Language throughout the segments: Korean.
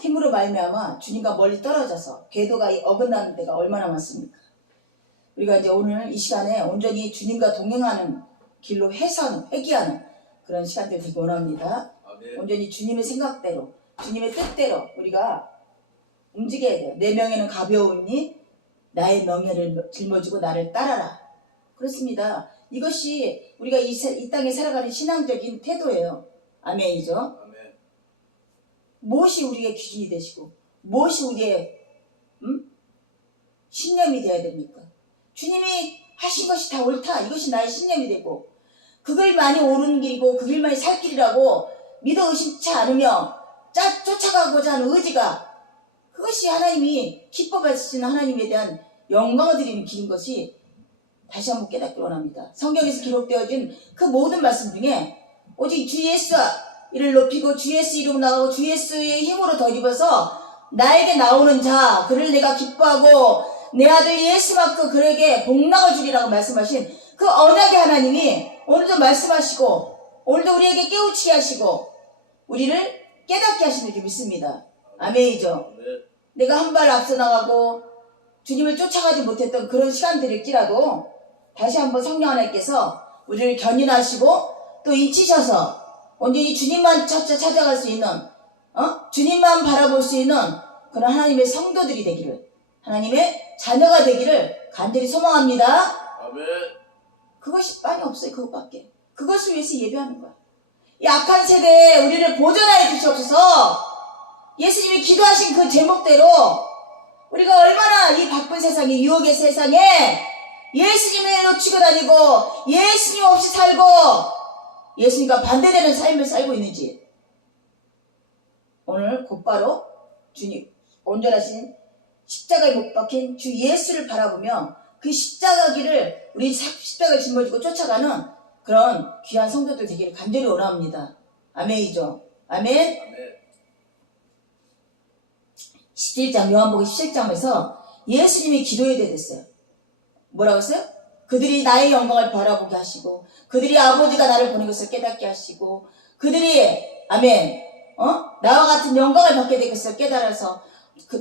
힘으로 말미암아 주님과 멀리 떨어져서 궤도가 어긋나는 데가 얼마나 많습니까? 우리가 이제 오늘 이 시간에 온전히 주님과 동행하는 길로 회귀하는 그런 시간들을 되게 원합니다. 온전히 주님의 생각대로, 주님의 뜻대로 우리가 움직여야 돼요. 내 명예는 가벼우니 나의 명예를 짊어지고 나를 따라라. 그렇습니다. 이것이 우리가 이 땅에 살아가는 신앙적인 태도예요. 아멘이죠. 아멘. 무엇이 우리의 기준이 되시고 무엇이 우리의 신념이 되어야 됩니까? 주님이 하신 것이 다 옳다. 이것이 나의 신념이 되고 그 길만이 옳은 길이고 그 길만이 살 길이라고 믿어 의심치 않으며 쫓아가고자 하는 의지가 그것이 하나님이 기뻐하시는 하나님에 대한 영광을 드리는 길인 것이 다시 한번 깨닫기 원합니다. 성경에서 기록되어진 그 모든 말씀 중에 오직 주 예수 이를 높이고 주 예수 이름으로 나가고 주 예수의 힘으로 덧입어서 나에게 나오는 자 그를 내가 기뻐하고 내 아들 예수만큼 그에게 복락을 주리라고 말씀하신 그 언약의 하나님이 오늘도 말씀하시고 오늘도 우리에게 깨우치게 하시고 우리를 깨닫게 하시는 줄 믿습니다. 아멘이죠. 내가 한 발 앞서 나가고 주님을 쫓아가지 못했던 그런 시간들일지라도 다시 한번 성령 하나님께서 우리를 견인하시고 또 잊히셔서 온전히 주님만 찾아갈 수 있는 주님만 바라볼 수 있는 그런 하나님의 성도들이 되기를 하나님의 자녀가 되기를 간절히 소망합니다. 아멘. 그것이 많이 없어요. 그것밖에. 그것을 위해서 예배하는 거야. 이 악한 세대에 우리를 보존하여 주시옵소서. 예수님이 기도하신 그 제목대로 우리가 얼마나 이 바쁜 세상에 유혹의 세상에 예수님을 놓치고 다니고 예수님 없이 살고 예수님과 반대되는 삶을 살고 있는지 오늘 곧바로 주님 온전하신 십자가에 못 박힌 주 예수를 바라보며 그 십자가 길을 우리 십자가를 짊어지고 쫓아가는 그런 귀한 성도들 되기를 간절히 원합니다. 아멘이죠. 아멘. 아멘. 17장 요한복음 17장에서 예수님이 기도해야 됐어요. 뭐라고 했어요? 그들이 나의 영광을 바라보게 하시고 그들이 아버지가 나를 보낸 것을 깨닫게 하시고 그들이 아멘 나와 같은 영광을 받게 될 것을 깨달아서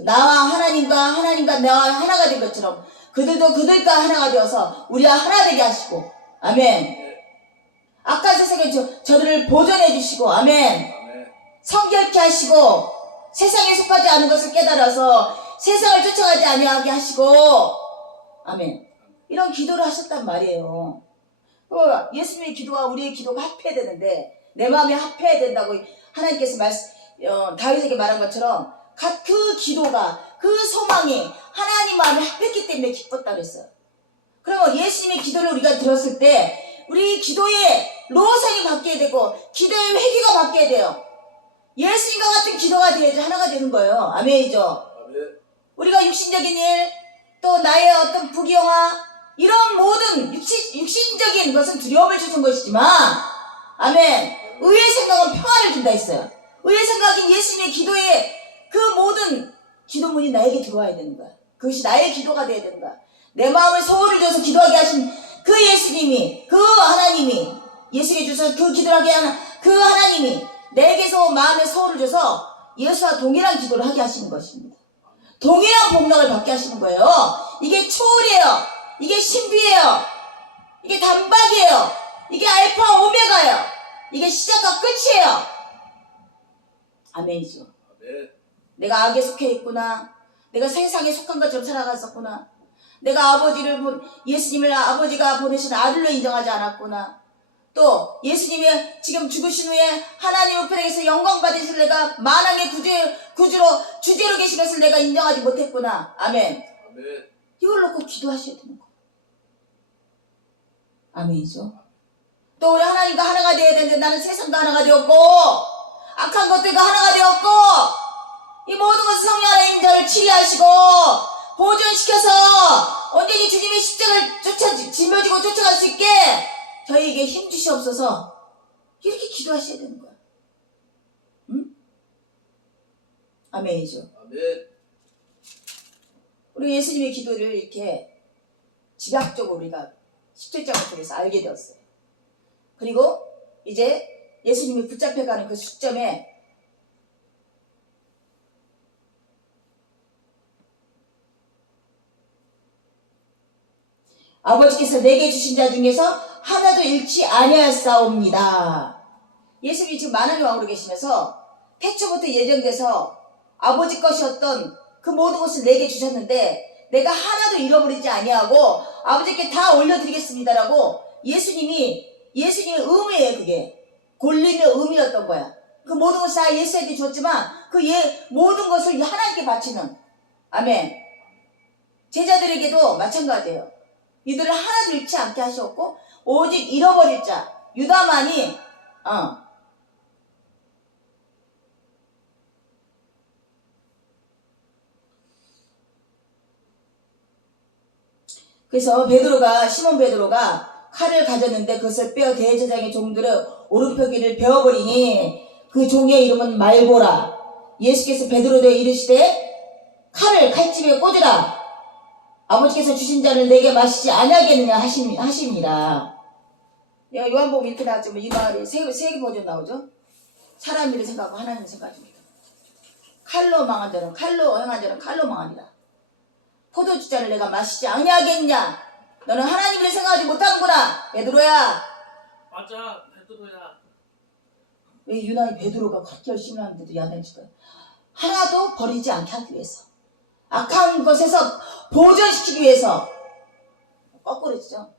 나와 하나님과 나와 하나가 된 것처럼 그들도 그들과 하나가 되어서 우리와 하나 되게 하시고 아멘. 악한 세상에 저들을 보존해 주시고 아멘. 성결케 하시고 세상에 속하지 않은 것을 깨달아서 세상을 쫓아가지 아니하게 하시고 아멘. 이런 기도를 하셨단 말이에요. 예수님의 기도와 우리의 기도가 합해야 되는데 내 마음에 합해야 된다고 하나님께서 다윗에게 말한 것처럼 그 기도가 그 소망이 하나님 마음에 합했기 때문에 기뻤다 그랬어요. 그러면 예수님의 기도를 우리가 들었을 때 우리 기도의 로성이 바뀌어야 되고 기도의 회개가 바뀌어야 돼요. 예수님과 같은 기도가 되어야지 하나가 되는 거예요. 아멘이죠. 아멘. 우리가 육신적인 일, 또 나의 어떤 부귀영화 이런 모든 육신적인 것은 두려움을 주는 것이지만 아멘. 의의 생각은 평안을 준다 했어요. 의의 생각인 예수님의 기도에 그 모든 기도문이 나에게 들어와야 되는 거야. 그것이 나의 기도가 되어야 되는 거야. 내 마음을 소원을 줘서 기도하게 하신 그 예수님이 그 하나님이 예수에게 주셔서 그 기도를 하게 하는 그 하나님이 내게서 마음의 소원을 줘서 예수와 동일한 기도를 하게 하시는 것입니다. 동일한 복락을 받게 하시는 거예요. 이게 초월이에요. 이게 신비예요. 이게 단박이에요. 이게 알파 오메가예요. 이게 시작과 끝이에요. 아멘이죠. 아멘. 내가 악에 속해 있구나. 내가 세상에 속한 것처럼 살아갔었구나. 내가 예수님을 아버지가 보내신 아들로 인정하지 않았구나. 또 예수님이 지금 죽으신 후에 하나님 우편에게서 영광 받으실 내가 만왕의 구주로 주제로 계신 것을 내가 인정하지 못했구나. 아멘. 아멘. 이걸 놓고 기도하셔야 되는 거예요. 아멘이죠. 또 우리 하나님과 하나가 되어야 되는데 나는 세상과 하나가 되었고 악한 것들과 하나가 되었고 이 모든 것을 성령 하나님 저를 치유하시고 보존시켜서 온전히 주님의 십자가를 짊어지고 쫓아갈 수 있게 저희에게 힘 주시옵소서. 이렇게 기도하셔야 되는 거야. 응? 아멘이죠. 아멘. 우리 예수님의 기도를 이렇게 집약적으로 우리가 17장을 통해서 알게 되었어요. 그리고 이제 예수님이 붙잡혀가는 그 시점에 아버지께서 내게 주신 자 중에서 하나도 잃지 아니하사옵니다. 예수님이 지금 만왕의 왕으로 계시면서 태초부터 예정돼서 아버지 것이었던 그 모든 것을 내게 주셨는데 내가 하나도 잃어버리지 아니하고 아버지께 다 올려드리겠습니다라고 예수님의 의무예요. 그게 권리의 의무였던 거야. 그 모든 것을 다 예수에게 줬지만 그 모든 것을 하나님께 바치는, 아멘. 제자들에게도 마찬가지예요. 이들을 하나도 잃지 않게 하셨고 오직 잃어버릴 자 유다만이 그래서 시몬 베드로가 칼을 가졌는데 그것을 빼어 대제사장의 종들의 오른편귀를 베어버리니 그 종의 이름은 말고라. 예수께서 베드로에게 이르시되 칼집에 꽂으라. 아버지께서 주신 자를 내게 마시지 아니하겠느냐 하십니다. 요한복음 이렇게 나왔지만 이 말이 세 개 버전 나오죠. 사람 일을 생각하고 하나님을 생각합니다. 칼로 망한 자는 칼로 행한 자는 칼로 망하니라. 포도주자를 내가 마시지 아니하겠냐. 너는 하나님을 생각하지 못하는구나. 베드로야. 맞아, 베드로야. 왜 유난히 베드로가 그렇게 열심히 하는데도 야단칠까요? 하나도 버리지 않게 하기 위해서, 악한 것에서 보존시키기 위해서. 거꾸로지죠.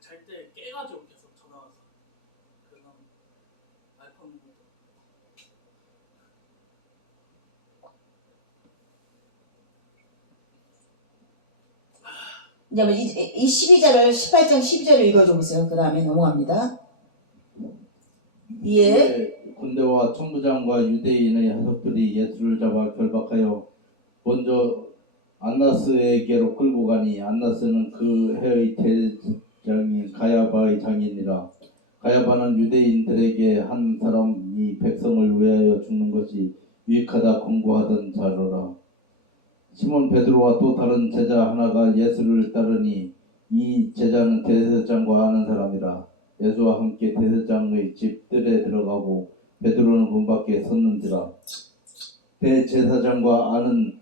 잘 때 깨가지고 계속 전화 와서 그냥 알파 먹고. 이제 이 12절을 18장 12절을 읽어줘 보세요. 그 다음에 넘어갑니다. 군대와 천부장과 유대인의 하석들이 예수를 잡아 결박하여 먼저 안나스에게로 끌고 가니 안나스는 그 해의 대장인 가야바의 장인이라. 가야바는 유대인들에게 한 사람이 백성을 위하여 죽는 것이 유익하다 권고하던 자로라. 시몬 베드로와 또 다른 제자 하나가 예수를 따르니 이 제자는 대제사장과 아는 사람이라. 예수와 함께 대제사장의 집들에 들어가고 베드로는 문 밖에 섰는지라. 대제사장과 아는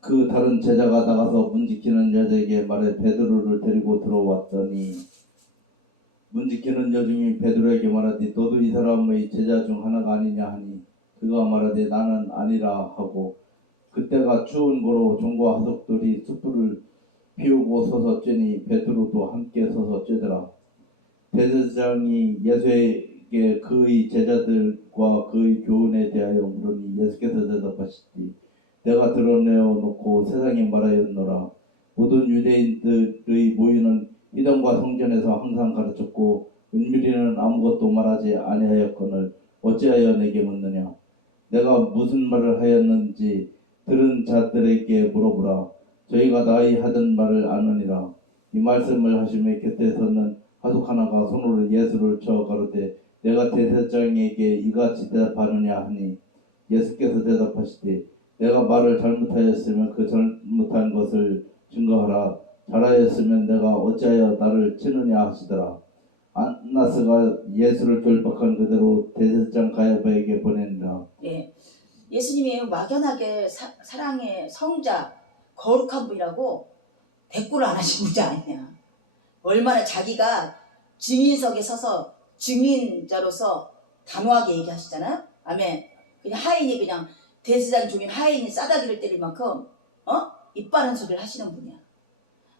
그 다른 제자가 나가서 문 지키는 여자에게 말해 베드로를 데리고 들어왔더니 문 지키는 여중이 베드로에게 말하되 너도 이 사람의 제자 중 하나가 아니냐 하니 그가 말하되 나는 아니라 하고 그때가 추운 고로 종과 하석들이 숯불을 피우고 서서 쬐니 베드로도 함께 서서 쬐더라. 대제사장이 예수에게 그의 제자들과 그의 교훈에 대하여 물으니 예수께서 대답하시되 내가 드러내어 놓고 세상에 말하였노라. 모든 유대인들의 모유는 이동과 성전에서 항상 가르쳤고 은밀히는 아무것도 말하지 아니하였거늘 어찌하여 내게 묻느냐. 내가 무슨 말을 하였는지 들은 자들에게 물어보라. 저희가 나의 하던 말을 아느니라. 이 말씀을 하시며 곁에 서는 하숙 하나가 손으로 예수를 쳐 가로되 내가 대제사장에게 이같이 대답하느냐 하니 예수께서 대답하시되 내가 말을 잘못하였으면 그 잘못한 것을 증거하라. 잘하였으면 내가 어찌하여 나를 치느냐 하시더라. 안나스가 예수를 결박한 그대로 대제사장 가야바에게 보내니라. 예수님이 막연하게 사랑의 성자 거룩한 분이라고 대꾸를 안 하신 분이 아니냐. 얼마나 자기가 증인석에 서서 증인자로서 단호하게 얘기하시잖아요. 아멘. 그냥 하인이 그냥 대제사장 중인 하인이 싸다기를 때릴 만큼 이빠른 소리를 하시는 분이야.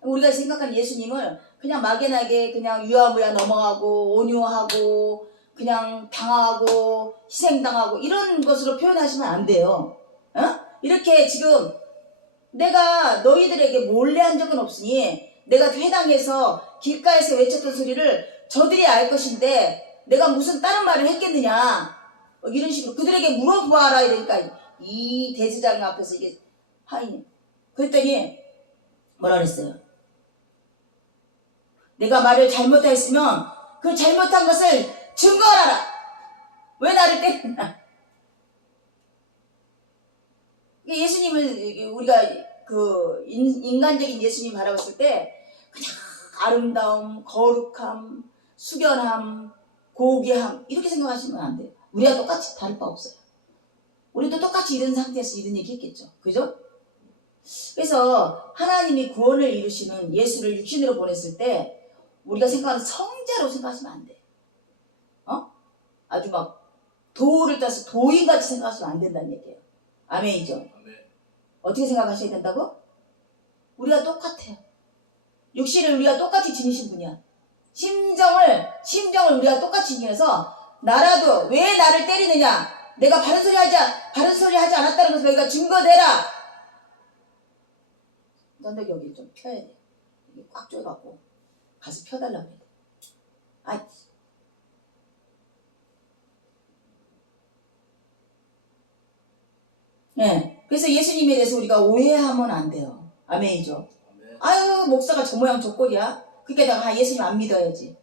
우리가 생각하는 예수님을 그냥 막연하게 그냥 유아무야 넘어가고 온유하고 그냥 당하고 희생당하고 이런 것으로 표현하시면 안 돼요. 이렇게 지금 내가 너희들에게 몰래 한 적은 없으니 내가 회당에서 길가에서 외쳤던 소리를 저들이 알 것인데 내가 무슨 다른 말을 했겠느냐 이런 식으로 그들에게 물어보아라. 이러니까 이 대제사장 앞에서 이게 하인 그랬더니 뭐라 그랬어요? 내가 말을 잘못했으면 그 잘못한 것을 증거하라. 왜 나를 때리나? 예수님을 우리가 그 인간적인 예수님 바라봤을 때 그냥 아름다움, 거룩함, 숙연함, 고귀함 이렇게 생각하시면 안 돼요. 우리가 똑같이 다를 바 없어요. 우리도 똑같이 이런 상태에서 이런 얘기 했겠죠. 그죠? 그래서 하나님이 구원을 이루시는 예수를 육신으로 보냈을 때 우리가 생각하는 성자로 생각하시면 안 돼. 아주 막 도를 따서 도인같이 생각하시면 안 된다는 얘기예요. 아멘이죠. 아멘. 어떻게 생각하셔야 된다고? 우리가 똑같아요. 육신을 우리가 똑같이 지니신 분이야. 심정을 우리가 똑같이 지녀서 나라도 왜 나를 때리느냐? 내가 바른 소리 하지 않았다는 것을 너희가 증거대라. 너 여기 좀 펴야 돼. 여기 꽉 조여갖고 가서 펴달라고 해야 돼. 아, 네. 그래서 예수님에 대해서 우리가 오해하면 안 돼요. 아멘이죠. 아멘. 아유, 목사가 저 모양 저 꼴이야. 그러니까 내가 예수님 안 믿어야지.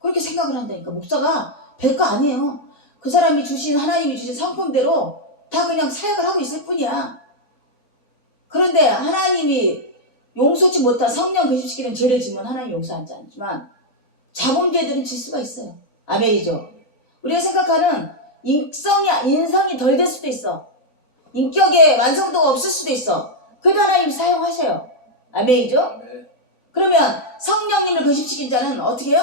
그렇게 생각을 한다니까. 목사가 별거 아니에요. 그 사람이 하나님이 주신 성품대로 다 그냥 사역을 하고 있을 뿐이야. 그런데 하나님이 용서치 못한 성령 근심시키는 죄를 지면 하나님 용서하지 않지만 작은 죄들은 질 수가 있어요. 아멘이죠. 우리가 생각하는 인성이 덜 될 수도 있어. 인격의 완성도가 없을 수도 있어. 그래도 하나님 사용하셔요. 아멘이죠. 아멘. 그러면 성령님을 근심시킨 자는 어떻게 해요?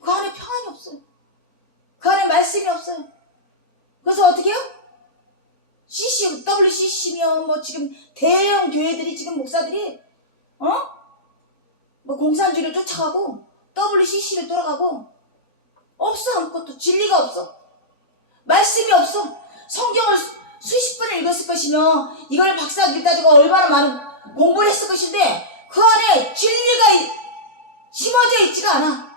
그 안에 평안이 없어요. 그 안에 말씀이 없어요. 그래서 어떻게 해요? WCC며 뭐 지금 대형 교회들이 지금 목사들이 뭐 공산주의를 쫓아가고 WCC를 돌아가고 없어. 아무것도 진리가 없어. 말씀이 없어. 성경을 수십 번을 읽었을 것이며 이걸 박사학위 따지고 얼마나 많은 공부를 했을 것인데 그 안에 진리가 심어져 있지가 않아.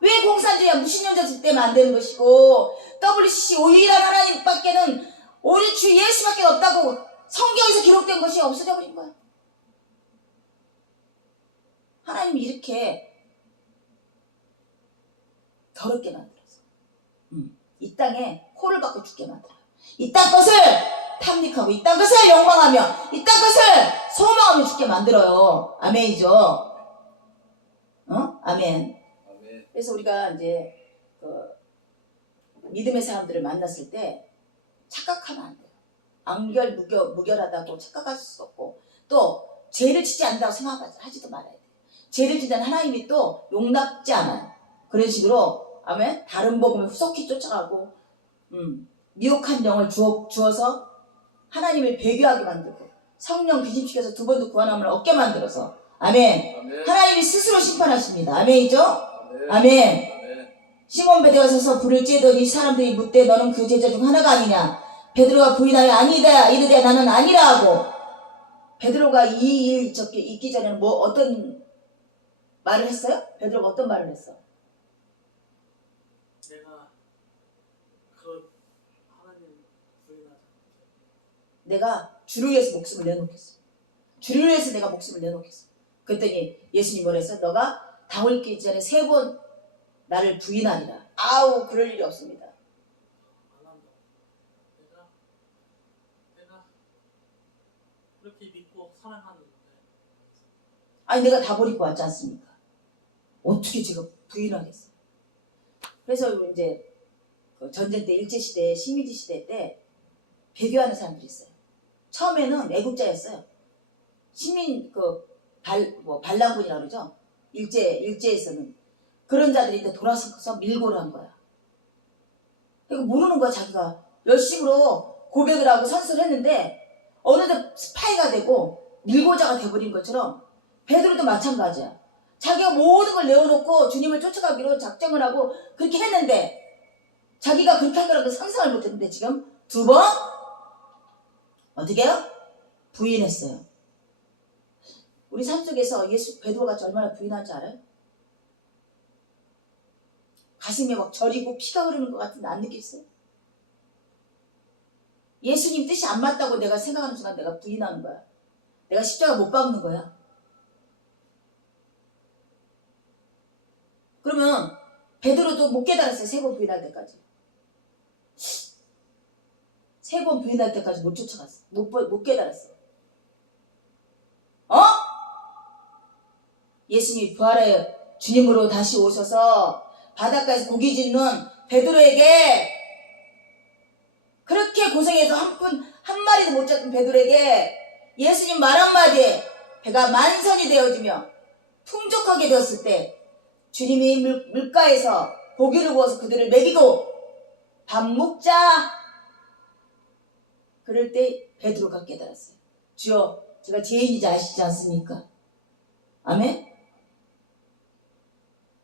왜 공산주의야? 무신론자 때문에 안 되는 것이고 WCC 유일한 하나님밖에는 오직 주 예수밖에 없다고 성경에서 기록된 것이 없어져 버린 거야. 하나님이 이렇게 더럽게 만들어서 이 땅에 코를 박고 죽게 만들어. 이 땅 것을 탐닉하고 이 땅 것을 욕망하며 이 땅 것을 소망하며 죽게 만들어요. 아멘이죠. 아멘. 아멘. 그래서 우리가 이제 믿음의 사람들을 만났을 때 착각하면 안 돼요. 무결하다고 착각할 수 없고 또 죄를 짓지 않는다고 생각하지도 말아야 돼요. 죄를 짓는 하나님이 또 용납지 않아요. 그런 식으로 아멘. 다른 복음을 후속히 쫓아가고 미혹한 영을 주어서 하나님을 배교하게 만들고 성령 귀신시켜서 두 번도 구원함을 얻게 만들어서 아멘. 아멘. 하나님이 스스로 심판하십니다. 아멘이죠? 아멘. 아멘. 아멘. 시몬 베드로가 서서 불을 쬐더니 사람들이 묻되 너는 그 제자 중 하나가 아니냐? 베드로가 부인하여 아니다 이르되 나는 아니라 하고 베드로가 이 일 있기 전에는 뭐 어떤 말을 했어요? 베드로가 어떤 말을 했어? 내가 그 하나님 부인하자. 내가 주를 위해서 목숨을 내놓겠어. 주를 위해서 내가 목숨을 내놓겠어. 그랬더니 예수님이 뭐랬어? 너가 당을 끼기 전에 3번 나를 부인하리라. 아우 그럴 일이 없습니다. 안 한다. 내가 그렇게 믿고 사랑하는데 아니 내가 다 버리고 왔지 않습니까? 어떻게 제가 부인하겠어요? 그래서 이제 그 전쟁 때 일제시대 식민지 시대 때 배교하는 사람들이 있어요. 처음에는 애국자였어요. 식민 반란군이라고 그러죠. 일제에서는 그런 자들이 이제 돌아서서 밀고를 한 거야. 이거 모르는 거야. 자기가 열심으로 고백을 하고 선서를 했는데 어느덧 스파이가 되고 밀고자가 돼버린 것처럼 베드로도 마찬가지야. 자기가 모든 걸 내어놓고 주님을 쫓아가기로 작정을 하고 그렇게 했는데 자기가 그렇게 한 거라고 상상을 못했는데 지금 2번 어떻게 해요? 부인했어요. 우리 삶 속에서 베드로가 얼마나 부인한지 알아요? 가슴이 막 저리고 피가 흐르는 것 같은데 안 느꼈어요? 예수님 뜻이 안 맞다고 내가 생각하는 순간 내가 부인하는 거야. 내가 십자가 못 박는 거야. 그러면 베드로도 못 깨달았어요. 3번 부인할 때까지. 3번 부인할 때까지 못 쫓아갔어. 못 깨달았어. 예수님이 부활해 주님으로 다시 오셔서 바닷가에서 고기 짓는 베드로에게 그렇게 고생해서 한 한 마리도 못 잡은 베드로에게 예수님 말 한마디에 배가 만선이 되어지며 풍족하게 되었을 때 주님이 물가에서 고기를 구워서 그들을 먹이고 밥 먹자. 그럴 때 베드로가 깨달았어요. 주여, 제가 죄인이지 아시지 않습니까? 아멘?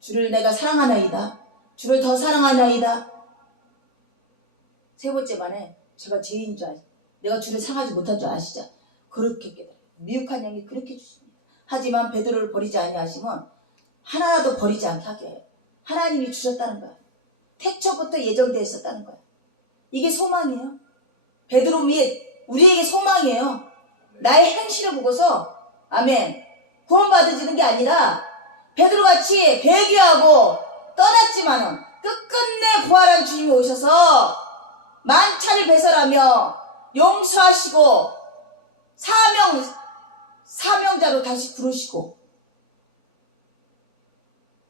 주를 내가 사랑하나이다. 주를 더 사랑하나이다. 세 번째 만에 제가 죄인인 줄 아시죠? 내가 주를 사랑하지 못한 줄 아시죠? 그렇게 깨달아요. 미혹한 영이 그렇게 주십니다. 하지만 베드로를 버리지 아니하시면 하나라도 버리지 않게 하게 해요. 하나님이 주셨다는 거야. 태초부터 예정되어 있었다는 거야. 이게 소망이에요. 베드로 위에 우리에게 소망이에요. 나의 행실을 보고서 아멘 구원받아지는 게 아니라 베드로같이 배교하고 떠났지만은 끝끝내 부활한 주님이 오셔서 만차를 배설하며 용서하시고 사명자로 다시 부르시고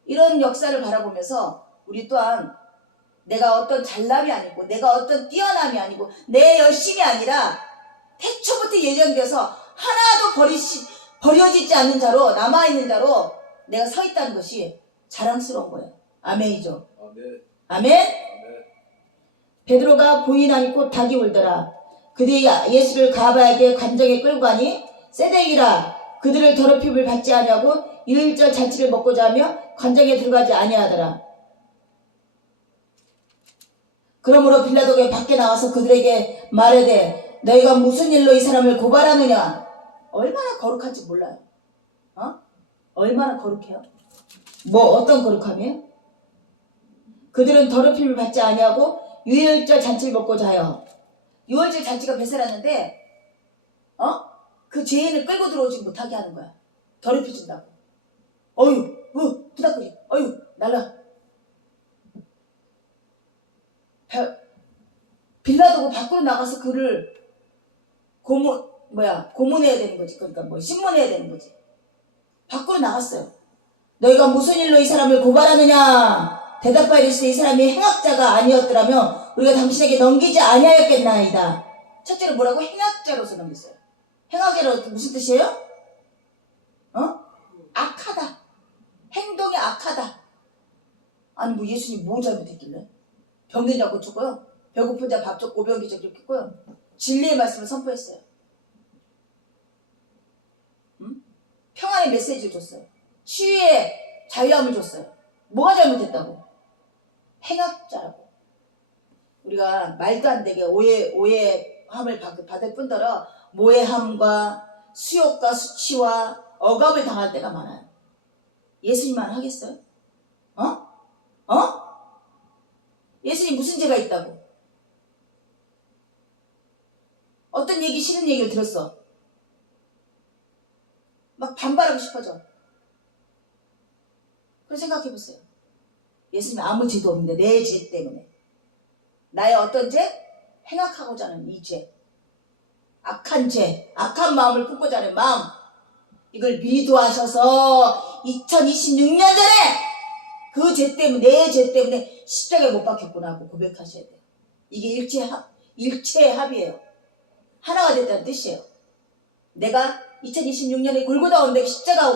이런 역사를 바라보면서 우리 또한 내가 어떤 잘남이 아니고 내가 어떤 뛰어남이 아니고 내 열심이 아니라 태초부터 예정돼서 하나도 버려지지 않는 자로 남아있는 자로 내가 서 있다는 것이 자랑스러운 거예요. 아멘이죠. 아멘. 베드로가 보이나니 곧 닭이 울더라. 그들이 예수를 가바에게 관정에 끌고 가니 새댁이라 그들을 더럽힘을 받지 아니하고 유일절 잔치를 먹고자 하며 관정에 들어가지 아니하더라. 그러므로 빌라도가 밖에 나와서 그들에게 말하되 너희가 무슨 일로 이 사람을 고발하느냐. 얼마나 거룩한지 몰라요. 얼마나 거룩해요? 뭐 어떤 거룩함이에요? 그들은 더럽힘을 받지 아니하고 유월절 잔치를 먹고자 하여. 유월절 잔치가 배설하는데 그 죄인을 끌고 들어오지 못하게 하는 거야. 더럽혀진다고. 어휴 부닥거리. 어휴 날라. 빌라도가 밖으로 나가서 그를 고문해야 되는 거지. 그러니까 신문해야 되는 거지. 밖으로 나갔어요. 너희가 무슨 일로 이 사람을 고발하느냐. 대답하여 이르시되 이 사람이 행악자가 아니었더라면 우리가 당신에게 넘기지 아니하였겠나이다. 첫째로 뭐라고? 행악자로서 넘겼어요. 행악자로 무슨 뜻이에요? 악하다. 행동이 악하다. 아니 예수님 뭐 잘못했길래? 병든 자 고쳤고요. 배고픈 자 밥 줬고 오병기 자 이렇게 했고요. 진리의 말씀을 선포했어요. 평안의 메시지를 줬어요. 치유의 자유함을 줬어요. 뭐가 잘못했다고? 행악자라고. 우리가 말도 안 되게 오해함을 받을 뿐더러 모해함과 수욕과 수치와 억압을 당할 때가 많아요. 예수님만 하겠어요? 예수님 무슨 죄가 있다고? 어떤 얘기 싫은 얘기를 들었어. 막 반발하고 싶어져. 그럼 생각해보세요. 예수님 아무 죄도 없는데 내 죄 때문에 나의 어떤 죄? 행악하고자 하는 이 죄, 악한 죄, 악한 마음을 품고자 하는 마음, 이걸 미도하셔서 2026년 전에 그 죄 때문에 내 죄 때문에 십자가에 못 박혔구나 하고 고백하셔야 돼요. 이게 일체의 합이에요. 하나가 됐다는 뜻이에요. 내가 2026년에 골고다 언덕 십자가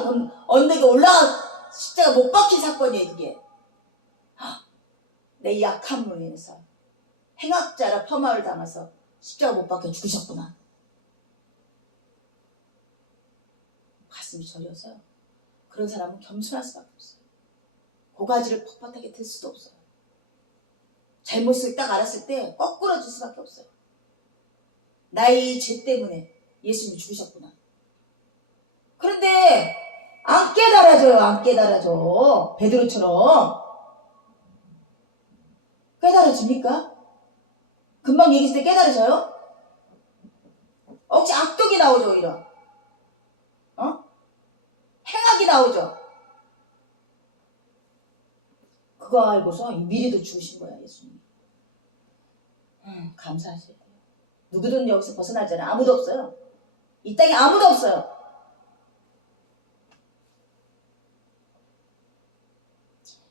언덕에 올라가 십자가 못 박힌 사건이에요. 이게 내 약함으로 인해서 행악자라 폄하를 당해서 십자가 못 박혀 죽으셨구나. 가슴이 저려서요. 그런 사람은 겸손할 수밖에 없어요. 고가지를 뻣뻣하게 들 수도 없어요. 잘못을 딱 알았을 때 거꾸로 질 수밖에 없어요. 나의 죄 때문에 예수님이 죽으셨구나. 그런데 안 깨달아져요. 안 깨달아져. 베드로처럼. 깨달아집니까? 금방 얘기했을 때 깨달아져요? 억지 악독이 나오죠. 오히려. 행악이 나오죠. 그거 알고서 미리도 죽으신 거야. 예수님. 감사하셔야 돼요. 누구든 여기서 벗어나잖아요. 아무도 없어요. 이 땅에 아무도 없어요.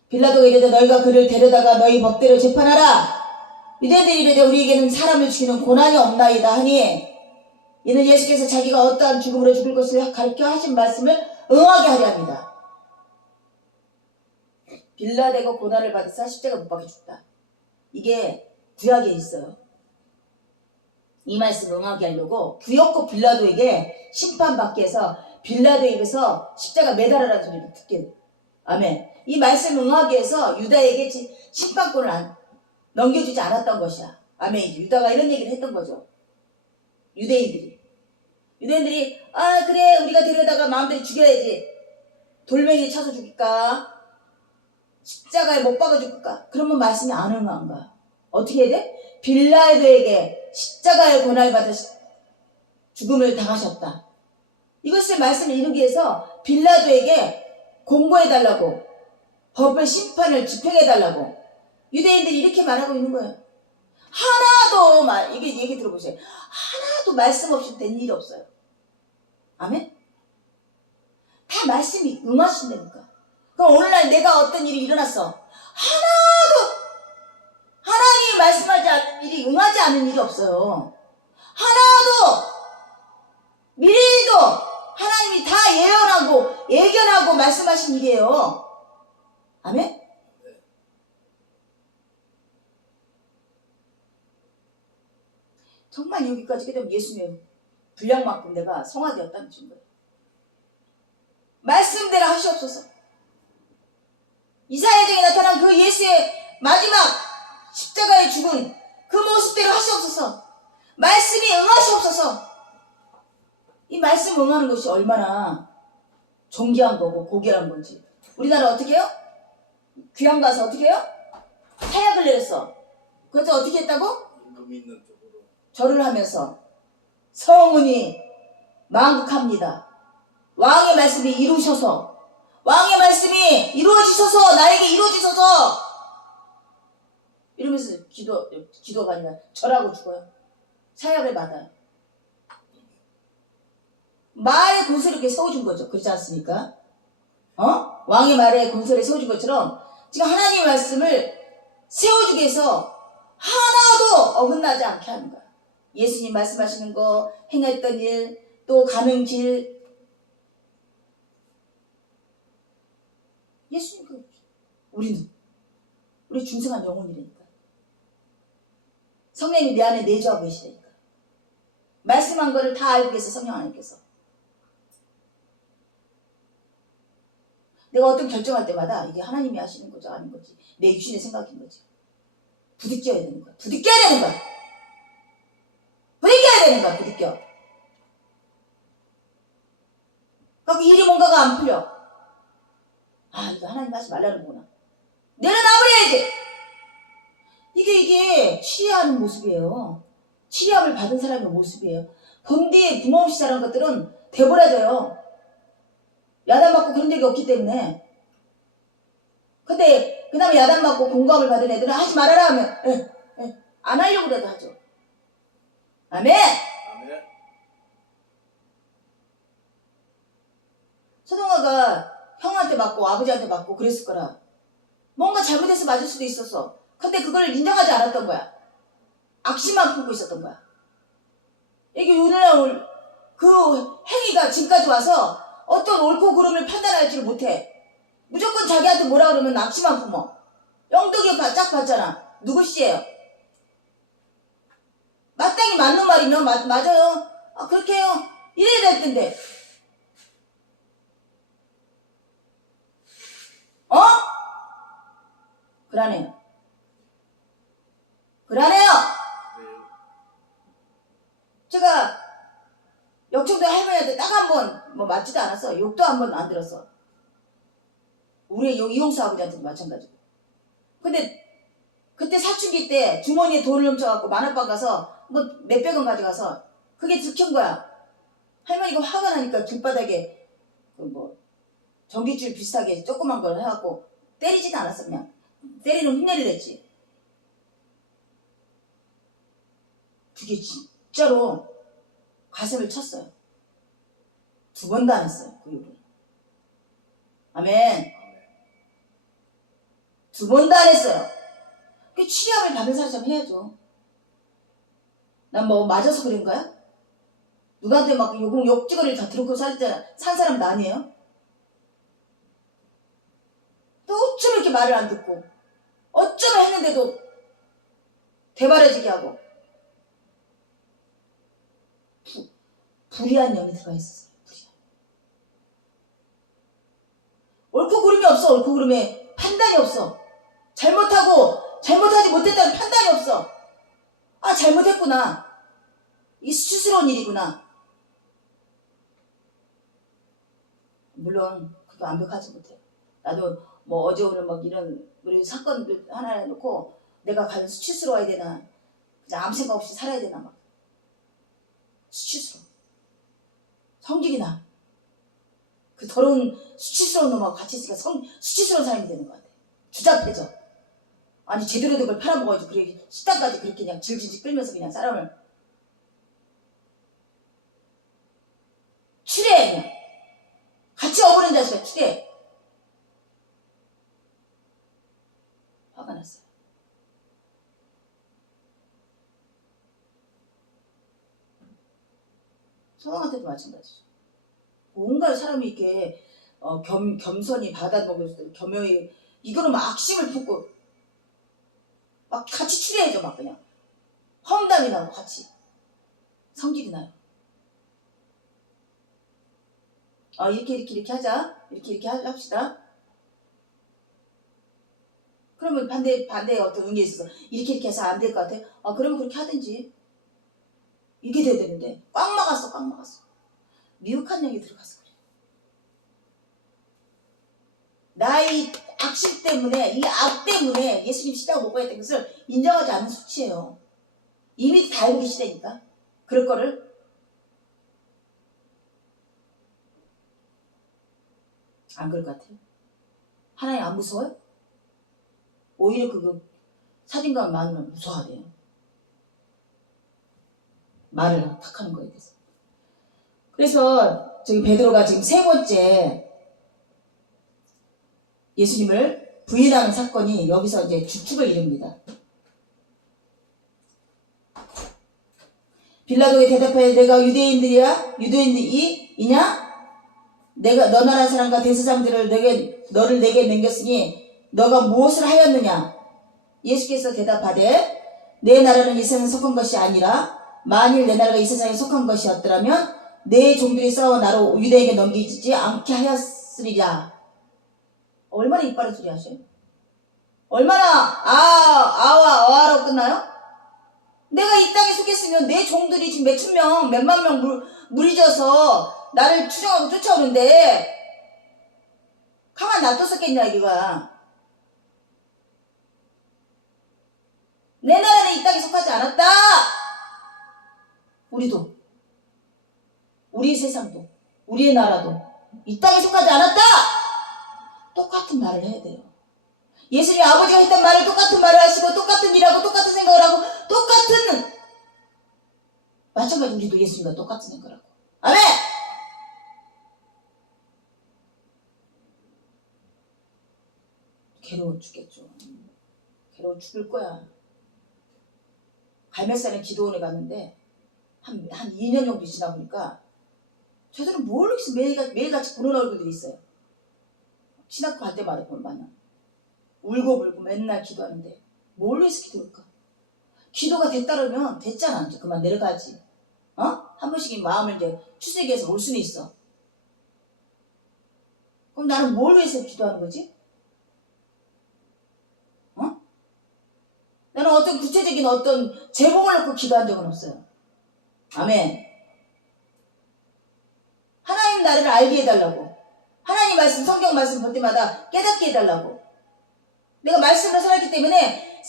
빌라도가 이르되 너희가 그를 데려다가 너희 법대로 재판하라. 유대인들이 이르되 우리에게는 사람을 죽이는 고난이 없나이다 하니 이는 예수께서 자기가 어떠한 죽음으로 죽을 것을 가르쳐 하신 말씀을 응하게 하려 합니다. 빌라되고 고난을 받으사 십자가 못 박혀 죽다. 이게 구약에 있어요. 이 말씀 응하게 하려고 구역고 빌라도에게 심판받게 해서 빌라도에 입에서 십자가 매달아라는 소리를 듣게. 아멘. 이 말씀 응하게 해서 유다에게 심판권을 넘겨주지 않았던 것이야. 아멘. 유다가 이런 얘기를 했던 거죠. 유대인들이 그래 우리가 데려다가 마음대로 죽여야지. 돌멩이 쳐서 죽일까? 십자가에 못 박아 죽일까? 그러면 말씀이 안 응한 거야. 어떻게 해야 돼? 빌라도에게 십자가의 고난을 받아 죽음을 당하셨다. 이것을 말씀을 이루기 위해서 빌라도에게 공고해달라고, 법을 심판을 집행해달라고 유대인들이 이렇게 말하고 있는 거예요. 하나도 이게 얘기 들어보세요. 하나도 말씀 없이 된 일이 없어요. 아멘? 다 말씀이 응하신다니까. 그럼 오늘날 내가 어떤 일이 일어났어. 하나도 하나님이 말씀하지 않는 일이 응하지 않는 일이 없어요. 하나도 미리도 하나님이 다 예언하고 예견하고 말씀하신 일이에요. 아멘? 정말 여기까지 되면 예수님의 분량만큼 내가 성화되었다는 증거예요. 말씀대로 하시옵소서. 이사야에게 나타난 그 예수의 마지막 십자가에 죽은 그 모습대로 하시옵소서. 말씀이 응하시옵소서. 이 말씀 응하는 것이 얼마나 존귀한 거고 고귀한 건지. 우리나라 어떻게 해요? 귀양 가서 어떻게 해요? 사약을 내렸어. 그래서 어떻게 했다고? 임금 있는 쪽으로 절을 하면서 성은이 만국합니다. 왕의 말씀이 이루셔서, 왕의 말씀이 이루어지셔서, 나에게 이루어지셔서, 이러면서 기도가 아니라 절하고 죽어요. 사약을 받아요. 말의 권세를 이렇게 세워준 거죠. 그렇지 않습니까? 왕의 말에 권세를 세워준 것처럼 지금 하나님의 말씀을 세워주기 위해서 하나도 어긋나지 않게 하는 거야. 예수님 말씀하시는 거, 행했던 일, 또 가는 길. 예수님 우리 중생한 영혼이라니까. 성령님이 내 안에 내주하고 계시다니까. 말씀한 거를 다 알고 계세요. 성령 하나님께서. 내가 어떤 결정할 때마다 이게 하나님이 하시는 거죠, 아닌 거지, 내 육신의 생각인 거지. 부딪혀야 되는 거야. 부딪혀야 되는 거야. 부딪혀. 그러니까 일이 뭔가가 안 풀려. 이거 하나님 하지 말라는 거구나. 내려놔버려야지. 이게 치리하는 모습이에요. 치리함을 받은 사람의 모습이에요. 본디에 부모없이 자란 것들은 되버려져요. 야단맞고 그런 적이 없기 때문에. 근데 그 다음에 야단맞고 공감을 받은 애들은 하지 말아라 하면 안 하려고라도 하죠. 아멘. 아멘. 서동아가 형한테 맞고 아버지한테 맞고 그랬을 거라. 뭔가 잘못해서 맞을 수도 있었어. 근데 그걸 인정하지 않았던 거야. 악심만 품고 있었던 거야. 이게 오늘 그 행위가 지금까지 와서 어떤 옳고 그름을 판단하지를 못해. 무조건 자기한테 뭐라 그러면 악심만 품어. 영덕이 쫙 봤잖아. 누구 씨예요? 마땅히 맞는 말이면 맞아요. 그렇게 해요. 이래야 될 텐데. 그러네요. 제가 역청도 할머니한테 딱 한 번 맞지도 않았어. 욕도 한 번 안 들었어. 우리 이용수 아버지한테도 마찬가지고. 근데 그때 사춘기 때 주머니에 돈을 훔쳐갖고 만화방 가서 몇백 원 가져가서 그게 들킨 거야. 할머니가 화가 나니까 길바닥에 전기줄 비슷하게 조그만 걸 해갖고 때리지도 않았어. 그냥 때리는 흉내를 냈지. 그게 진짜로 가슴을 쳤어요. 2번도 안 했어요. 그 이후로. 아멘. 2번도 안 했어요. 그 치료함을 받은 사람처럼 해야죠. 난 맞아서 그런 거야? 누구한테 막 욕지거리를 다 들어놓고 산 사람도 아니에요? 또 어쩌면 이렇게 말을 안 듣고 어쩌면 했는데도 대바라지게 하고 불의한 영이 들어가 있었어요. 불의한. 옳고 그름이 없어. 옳고 그름에 판단이 없어. 잘못하고 잘못하지 못했다는 판단이 없어. 아, 잘못했구나. 이게 수치스러운 일이구나. 물론 그거 완벽하지 못해요. 나도 뭐 어제 오늘 막 이런 우리 사건들 하나 해놓고 내가 과연 수치스러워야 되나, 그냥 아무 생각 없이 살아야 되나, 막 수치스러워. 성질이 나. 그 더러운 수치스러운 놈하고 같이 있으니까 수치스러운 사람이 되는 것 같아. 주잡해져. 아니 제대로 된 걸 팔아먹어야지. 그래 식당까지 그렇게 그냥 질질질 끌면서 그냥 사람을 추리해. 그냥 같이 어부는 자식아 추리해. 화가 났어요. 서방한테도 마찬가지죠. 온갖 사람이 이렇게 겸손히 받아먹을 때 겸허히 이거는 막 악심을 품고 막 같이 추리해줘. 막 그냥 험담이 나고 같이 성질이 나요. 아, 이렇게 하자. 이렇게 합시다. 그러면 반대에 어떤 의미에 있어서 이렇게 해서 안 될 것 같아. 아, 그러면 그렇게 하든지. 이게 돼야 되는데 꽉 막았어. 미혹한 영이 들어가서 그래. 나의 악심 때문에, 이 악 때문에 예수님 십자가 못 가야 되는 것을 인정하지 않는 수치예요. 이미 다 알고 계시다니까. 그럴 거를. 안 그럴 것 같아요. 하나님 안 무서워요? 오히려 그거 사진관 많으면 무서워하대요. 말을 탁 하는 거에 대해서. 그래서 저기 베드로가 지금 세 번째 예수님을 부인하는 사건이 여기서 이제 주축을 이룹니다. 빌라도에 대답하여 내가 유대인이냐? 내가 너 나라 사람과 대제사장들을 너를 내게 넘겼으니 너가 무엇을 하였느냐? 예수께서 대답하되 내 나라는 이 세상에 속한 것이 아니라 만일 내 나라가 이 세상에 속한 것이었더라면 내 종들이 싸워 나로 유대에게 넘기지 않게 하였으리라. 얼마나 이빨을 소리 하셔요? 얼마나 아와 어아로 끝나요? 내가 이 땅에 속했으면 내 종들이 지금 몇천 명, 몇만 명 무리져서 나를 추종하고 쫓아오는데 가만 놔뒀었겠냐 이거야. 내 나라는 이 땅에 속하지 않았다. 우리도, 우리 세상도, 우리의 나라도 이 땅에 속하지 않았다. 똑같은 말을 해야 돼요. 예수님 아버지가 했던 말을 똑같은 말을 하시고 똑같은 일하고 똑같은 생각을 하고 똑같은, 마찬가지로 우리도 예수님과 똑같은 생각을 하고. 아멘. 괴로워 죽겠죠. 괴로워 죽을 거야. 갈매살은 기도원에 갔는데 한 2년 정도 지나 보니까 저들은 뭘 이렇게 매일같이 보는 얼굴들이 있어요. 신학교 갈 때마다 보면 울고불고 맨날 기도하는데 뭘 위해서 기도할까? 기도가 됐다면 됐잖아. 이제 그만 내려가지. 한 번씩 마음을 이제 추스리게 올 수는 있어. 그럼 나는 뭘 위해서 기도하는 거지? 나는 어떤 구체적인 어떤 제목을 놓고 기도한 적은 없어요. 아멘. 하나님 나를 알게 해달라고. 하나님 말씀, 성경 말씀 볼 때마다 깨닫게 해달라고. 내가 말씀을 살았기 때문에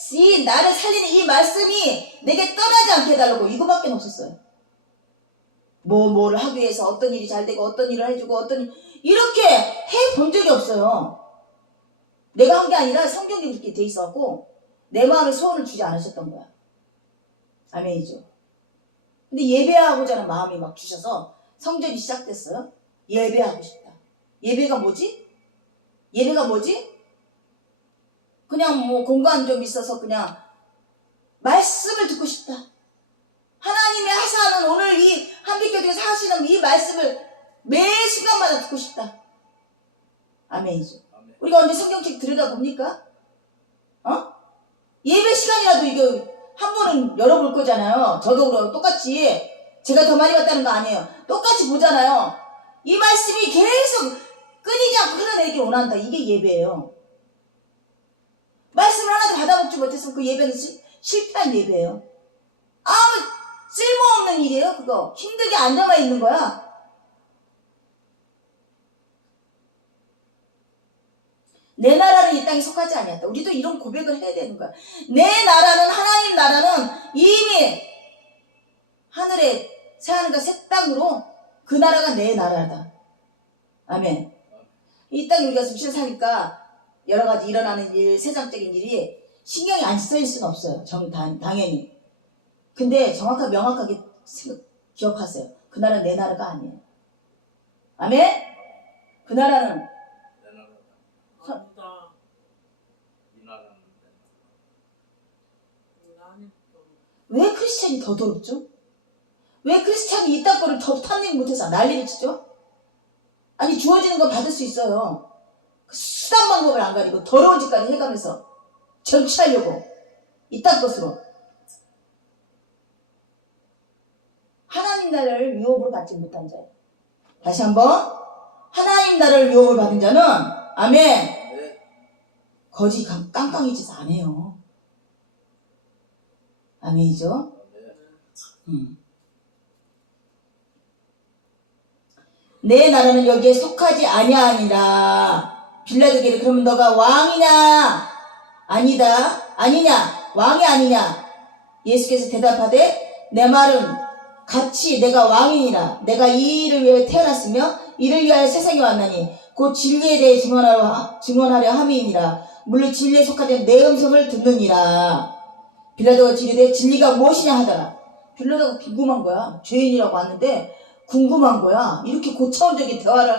나를 살리는 이 말씀이 내게 떠나지 않게 해달라고. 이거밖에 없었어요. 뭐를 하기 위해서 어떤 일이 잘 되고 어떤 일을 해주고 이렇게 해본 적이 없어요. 내가 한 게 아니라 성경이 그렇게 돼 있었고 내 마음에 소원을 주지 않으셨던 거야. 아멘이죠. 근데 예배하고자 하는 마음이 막 주셔서 성전이 시작됐어요. 예배하고 싶다. 예배가 뭐지? 그냥 뭐 공간 좀 있어서 그냥 말씀을 듣고 싶다. 하나님의 하사하는 오늘 이 한빛교회에서 하시는 이 말씀을 매 순간마다 듣고 싶다. 아멘이죠. 아멘. 우리가 언제 성경책 들여다봅니까? 예배 시간이라도 이거 한 번은 열어볼 거잖아요. 저도 그럼 똑같이 제가 더 많이 봤다는 거 아니에요. 똑같이 보잖아요. 이 말씀이 계속 끊이지 않고 흘러내리길 원한다. 이게 예배예요. 말씀을 하나도 받아먹지 못했으면 그 예배는 실패한 예배예요. 아무 쓸모없는 일이에요. 그거 힘들게 앉아만 있는 거야. 내 나라는 이 땅에 속하지 아니었다. 우리도 이런 고백을 해야 되는 거야. 내 나라는, 하나님 나라는 이미 하늘의 새하늘과 새 땅으로 그 나라가 내 나라다. 아멘. 이 땅에 우리가 숨쉬어 사니까 여러 가지 일어나는 일, 세상적인 일이 신경이 안 쓰일 수는 없어요. 당연히. 근데 정확하게 명확하게 기억하세요. 그 나라는 내 나라가 아니에요. 아멘. 그 나라는 내 나라다. 아니다. 이 나라는 나는 왜 크리스찬이 더 더럽죠? 왜 크리스찬이 이딴 거를 더 탐내지 못해서 난리를 치죠? 아니 주어지는 건 받을 수 있어요. 그 수단 방법을 안 가리고 더러운 짓까지 해가면서 정치하려고 이딴 것으로 하나님 나라를 유업으로 받지 못한 자예요. 다시 한번 하나님 나라를 유업을 받은 자는 아멘 네. 거지 깡깡이 짓 안 해요. 아멘이죠? 네. 내 나라는 여기에 속하지 아니하니라. 빌라도에게 그러면 너가 왕이냐? 아니다. 아니냐? 왕이 아니냐? 예수께서 대답하되 내 말은 같이 내가 왕이니라. 내가 이 일을 위해 태어났으며 이를 위하여 세상에 왔나니 곧 진리에 대해 증언하려 함이니라. 물론 진리에 속하된 내 음성을 듣느니라. 빌라도가 지르되 진리가 무엇이냐 하더라. 빌라도가 궁금한 거야. 죄인이라고 왔는데 궁금한 거야. 이렇게 고차원적인 대화를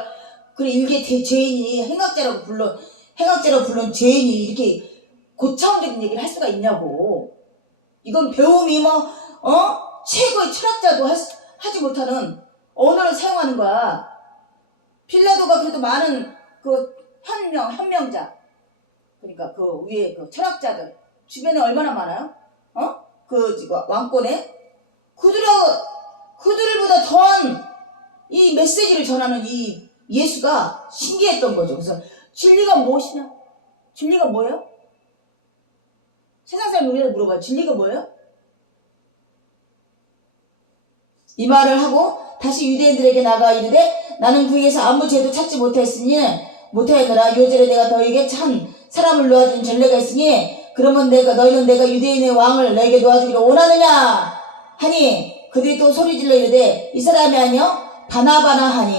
그래 일개 죄인이 행악자라고 불른 죄인이 이렇게 고차원적인 얘기를 할 수가 있냐고. 이건 배움이 최고의 철학자도 하지 못하는 언어를 사용하는 거야. 빌라도가 그래도 많은 그 현명자 그러니까 그 위에 그 철학자들 주변에 얼마나 많아요? 왕권에 그들보다 더한 이 메시지를 전하는 이 예수가 신기했던 거죠. 그래서 진리가 무엇이냐? 진리가 뭐예요? 세상 사람 우리한테 물어봐요. 진리가 뭐예요? 이 말을 하고 다시 유대인들에게 나가 이르되 나는 그에게서 아무 죄도 찾지 못하였더라. 요절에 내가 너에게 참 사람을 놓아준 전례가 있으니 그러면 너희는 내가 유대인의 왕을 너에게 놓아주기를 원하느냐 하니 그들이 또 소리질러 이르되 이 사람이 아니여 바나바나 하니